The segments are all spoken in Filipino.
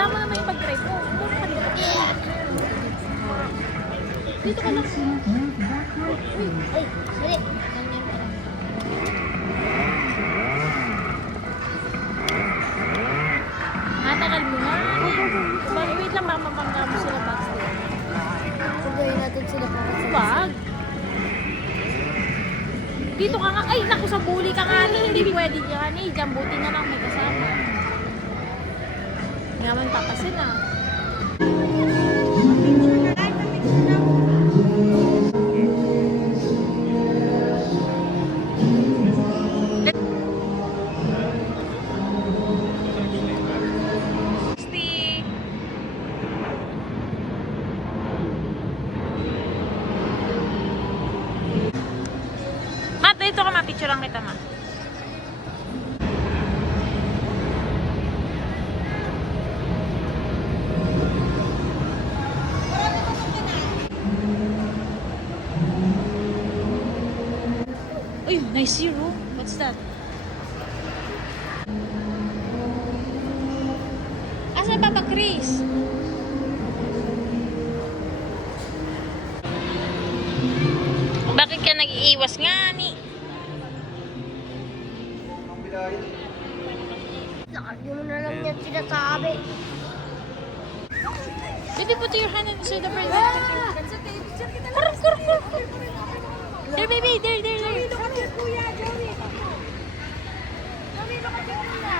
Tama naman yung pag-drive mo. Dito ka lang. Ay, sorry. Matagal mo nga. Wait lang, mamamangga mo sila backstage. Sabayin natin sila para sa Wag. Dito ka nga. Ay, naku, sa bully ka nga. Hindi pwede dyan eh. Diyan, buti na lang may kasama. Hindi naman papasin ah. Mat, dito ka, ma-picture lang kita, ma. Uy, nice zero. What's that? Asa pa ba, Chris? Bakit ka nag-iiwas nga, ni? Lagi mo na lang yan sinasabi. Baby, put your hand inside the bird. Kuruk, kuruk, kuruk. There, baby. There. Joey, look at your kuya, Joey. Joey, look at your kuya.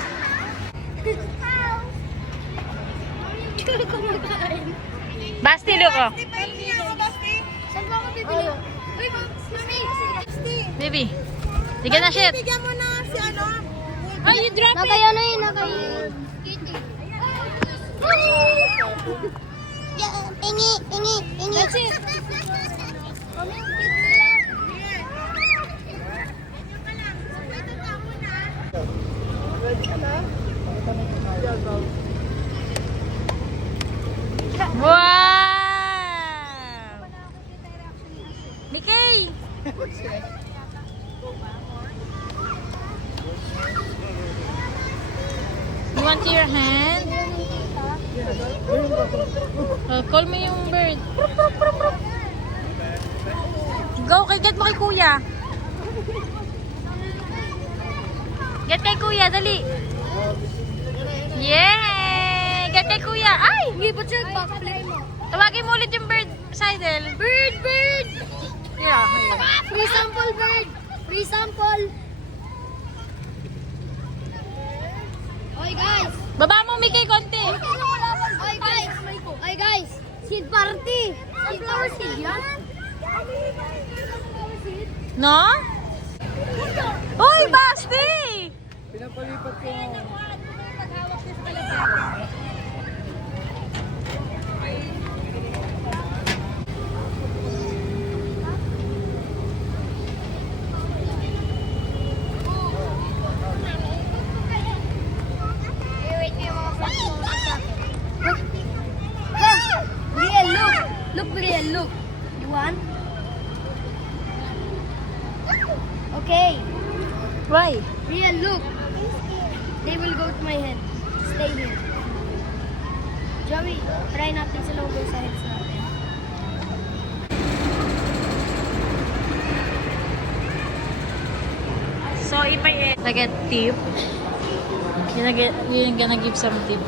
Joey, kumakain. Basti, look, oh. Saan ba ako bibili? Uy, mami. Baby. Sige na, shit. Bigyan mo na si ano. Oh, you drop it. Nakaya na yun, nakaya. Ingi. That's it. Wow! Mickey! You want your hand? Call me yung bird. Go, get mo kay kuya. Get kay kuya, dali. Yay! Get kay kuya. Ay! Hindi ba siya backflip? Tawagin mo ulit yung bird, Seidel. Bird! Yeah. Free sample, bird! Free sample! Okay, guys! Baba mo, Mickey, konti. Okay, guys! Seed party! Sunflower seed yan? No? Uy, Basti! Pinapalipat ko. Look, Brielle, look. You want? Okay. Why? Brielle, look. They will go to my head. Stay here. Joey, try natin sa logo sa heads natin. So, if I like a tip, you're gonna give some tip.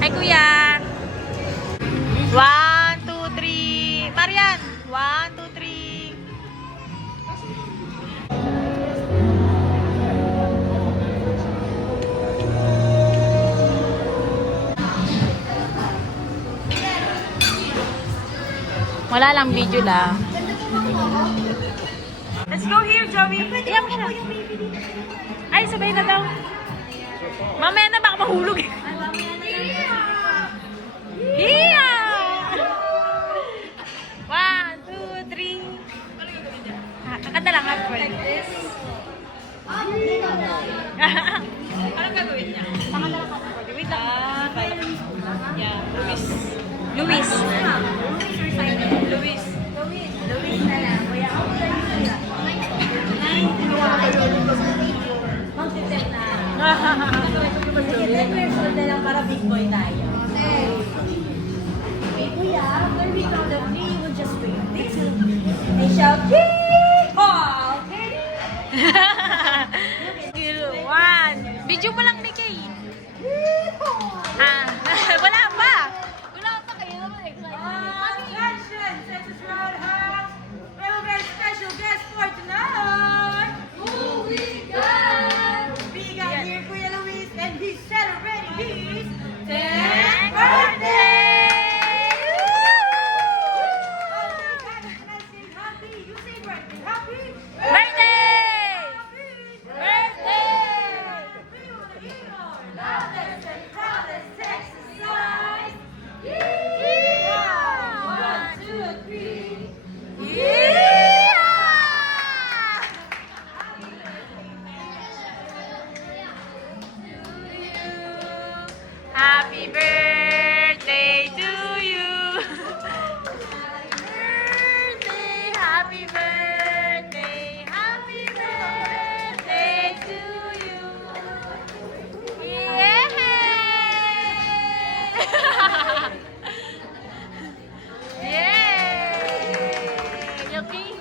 Hi, Kuya. 1, 2, 3. Marian. 1, 2, 3. Wala lang, video lang. Let's go here, Joey. Iyak mo siya. Ay, sabay na daw. Mamaya na, baka mahulog. Like this? Anong gagawin niya? Wait lang. Yeah, Luis. Luis. Luis. Luis na lang. Kuya, ako na yun kuya. 9. Mag-10 na. 10 years old na lang para big boy tayo. Wait, kuya, when we count up 3, you will just wait this and shout, Yeehaw! Okay? Skill 1. Video mo lang ni Kay. Ah, wala pa. Wala pa kayo naman excited. Attention, Texas Roadhouse. We have a very special guest for tonight. Who we got? We got here Kuya Luis, and he's celebrating his 10th birthday. Happy, you say birthday, happy. Birthday! Birthday! We want to eat our loudest and proudest Texas size. Yeehaw! 1, 2, 3. Happy birthday to you. Birthday, happy birthday, happy birthday to you. Yeah. Yay! Yuki.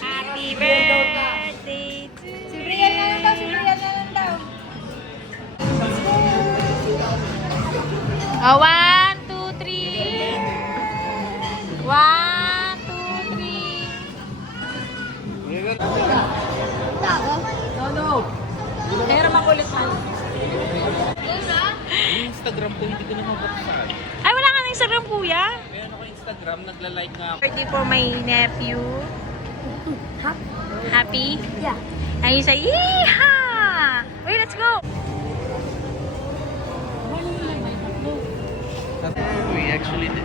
Happy birthday to you. Si Brian na lang daw, si Brian na lang daw. Oh, 1, 2, 3. 1, 2, 3. Ano? Pero makulit man. Yung Instagram ko, hindi ko na mabuksan. Ay, wala ka ng Instagram, kuya? Meron ako Instagram, nagla-like nga ako. Birthday for my nephew. Happy? Yeah. And you say, yeehaw! Wait, let's go! We actually did.